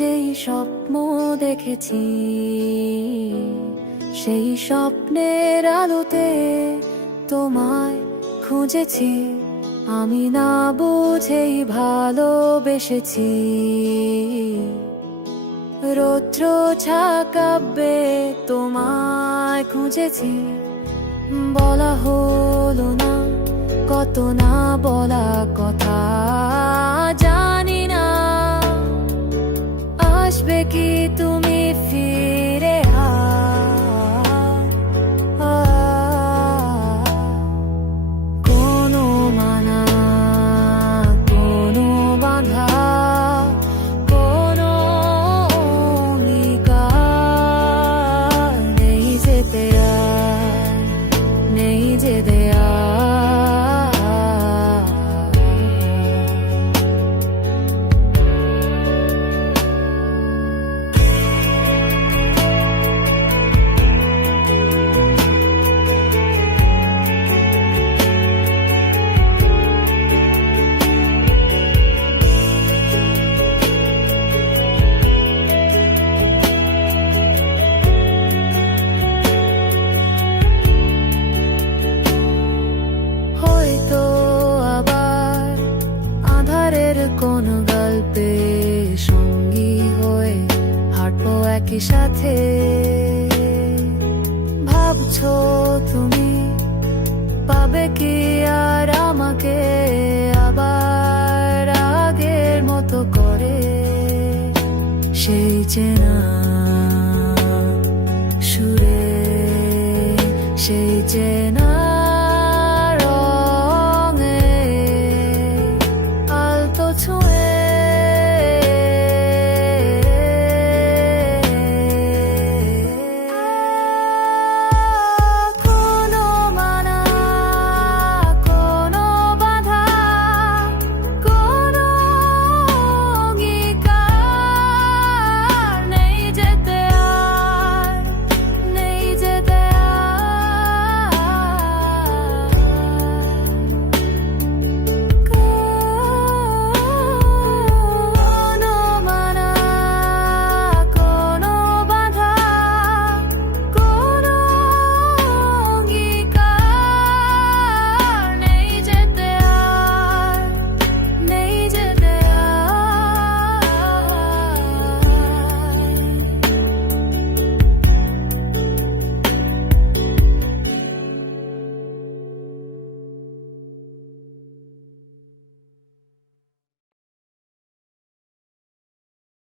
যেই স্বপ্ন দেখেছি, সেই স্বপ্নের আলোতে তোমায় খুঁজেছি। আমি না বুঝেই ভালোবেসেছি। রৌদ্র ছাকাবে তোমায় খুঁজেছি। বলা হলো না কত না বলা কথা, জানি না আসবে কি তুমি ফিরে। কোনো মানা, কোনো বাধা, কোনো অঙ্গীকার নেই যেতে আর, নেই যেতে আর। হয়তো আবার আধারের কোন গল্পে সঙ্গী হয়ে হাঁটবো একই সাথে। ভাবছো তুমি পাবে কি আর আমাকে আবার আগের মতো করে? সেই চেনা সুরে, সেই চেনা